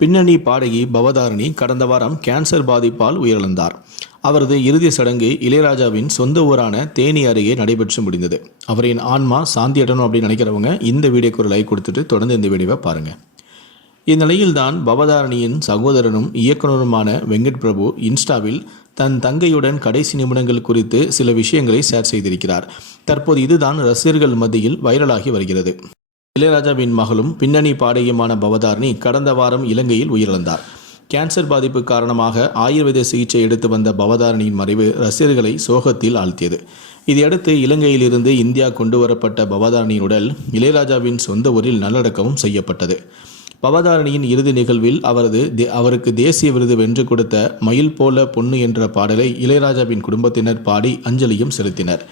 பின்னணி பாடகி பவதாரணி கடந்த வாரம் கேன்சர் பாதிப்பால் உயிரிழந்தார். அவரது இறுதி சடங்கு இளையராஜாவின் சொந்த ஊரான தேனி அருகே நடைபெற்று முடிந்தது. அவரின் ஆன்மா சாந்தியடணும் அப்படின்னு நினைக்கிறவங்க இந்த வீடியோக்கு ஒரு லைக் கொடுத்துட்டு தொடர்ந்து இந்த வீடியோவை பாருங்கள். இந்நிலையில்தான் பவதாரணியின் சகோதரனும் இயக்குனருமான வெங்கட் பிரபு இன்ஸ்டாவில் தன் தங்கையுடன் கடைசி நிமிடங்கள் குறித்து சில விஷயங்களை ஷேர் செய்திருக்கிறார். தற்போது இதுதான் ரசிகர்கள் மத்தியில் வைரலாகி வருகிறது. இளையராஜாவின் மகளும் பின்னணி பாடகியுமான பவதாரணி கடந்த வாரம் இலங்கையில் உயிரிழந்தார். கேன்சர் பாதிப்பு காரணமாக ஆயுர்வேத சிகிச்சை எடுத்து வந்த பவதாரணியின் மறைவு ரசிகர்களை சோகத்தில் ஆழ்த்தியது. இதையடுத்து இலங்கையிலிருந்து இந்தியா கொண்டு வரப்பட்ட பவதாரணியின் உடல் இளையராஜாவின் சொந்த ஊரில் நல்லடக்கமும் செய்யப்பட்டது. பவதாரணியின் இறுதி நிகழ்வில் அவருக்கு தேசிய விருது வென்று கொடுத்த மயில் போல பொண்ணு என்ற பாடலை இளையராஜாவின் குடும்பத்தினர் பாடி அஞ்சலியும் செலுத்தினர்.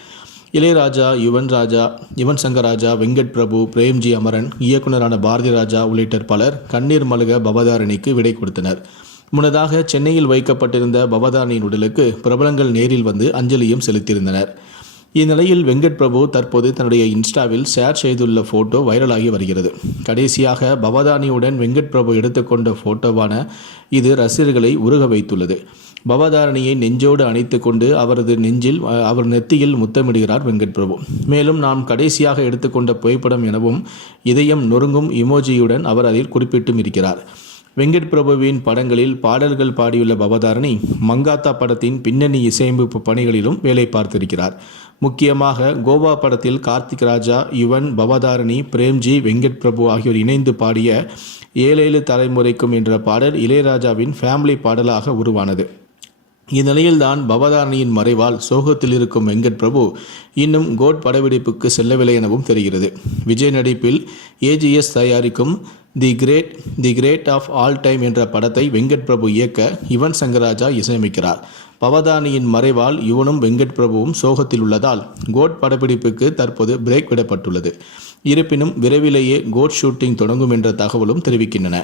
இளையராஜா, யுவன் சங்கர் ராஜா, வெங்கட் பிரபு, பிரேம்ஜி அமரன், இயக்குனரான பாரதி ராஜா உள்ளிட்ட பலர் கண்ணீர் மல்க பவதாரணிக்கு விடை கொடுத்தனர். முன்னதாக சென்னையில் வைக்கப்பட்டிருந்த பவதாரணியின் உடலுக்கு பிரபலங்கள் நேரில் வந்து அஞ்சலியும் செலுத்தியிருந்தனர். இந்நிலையில் வெங்கட் பிரபு தற்போது தன்னுடைய இன்ஸ்டாவில் ஷேர் செய்துள்ள போட்டோ வைரலாகி வருகிறது. கடைசியாக பவதாரணியுடன் வெங்கட் பிரபு எடுத்துக்கொண்ட போட்டோவான இது ரசிகர்களை உருக வைத்துள்ளது. பவதாரணியை நெஞ்சோடு அணைத்து கொண்டு அவர் நெத்தியில் முத்தமிடுகிறார் வெங்கட் பிரபு. மேலும் நாம் கடைசியாக எடுத்துக்கொண்ட புகைப்படம் எனவும் இதயம் நொறுங்கும் இமோஜியுடன் அவர் அதில் குறிப்பிட்டும் இருக்கிறார். வெங்கட் பிரபுவின் படங்களில் பாடல்கள் பாடியுள்ள பவதாரணி மங்காத்தா படத்தின் பின்னணி இசையமைப்பு பணிகளிலும் வேலை பார்த்திருக்கிறார். முக்கியமாக கோவா படத்தில் கார்த்திக் ராஜா, யுவன், பவதாரணி, பிரேம்ஜி, வெங்கட் பிரபு ஆகியோர் இணைந்து பாடிய 7 தலைமுறைக்கும் என்ற பாடல் இளையராஜாவின் ஃபேமிலி பாடலாக உருவானது. இந்நிலையில்தான் பவதாரணியின் மறைவால் சோகத்தில் இருக்கும் வெங்கட் பிரபு இன்னும் கோட் படப்பிடிப்புக்கு செல்லவில்லை எனவும் தெரிகிறது. விஜய் நடிப்பில் AGS தயாரிக்கும் தி கிரேட் ஆஃப் ஆல் டைம் என்ற படத்தை வெங்கட் பிரபு இயக்க யுவன் சங்கர் ராஜா இசையமைக்கிறார். பவதாரணியின் மறைவால் யுவனும் வெங்கட் பிரபுவும் சோகத்தில் உள்ளதால் கோட் படப்பிடிப்புக்கு தற்போது பிரேக் விடப்பட்டுள்ளது. இருப்பினும் விரைவிலேயே கோட் ஷூட்டிங் தொடங்கும் என்ற தகவலும் தெரிவிக்கின்றன.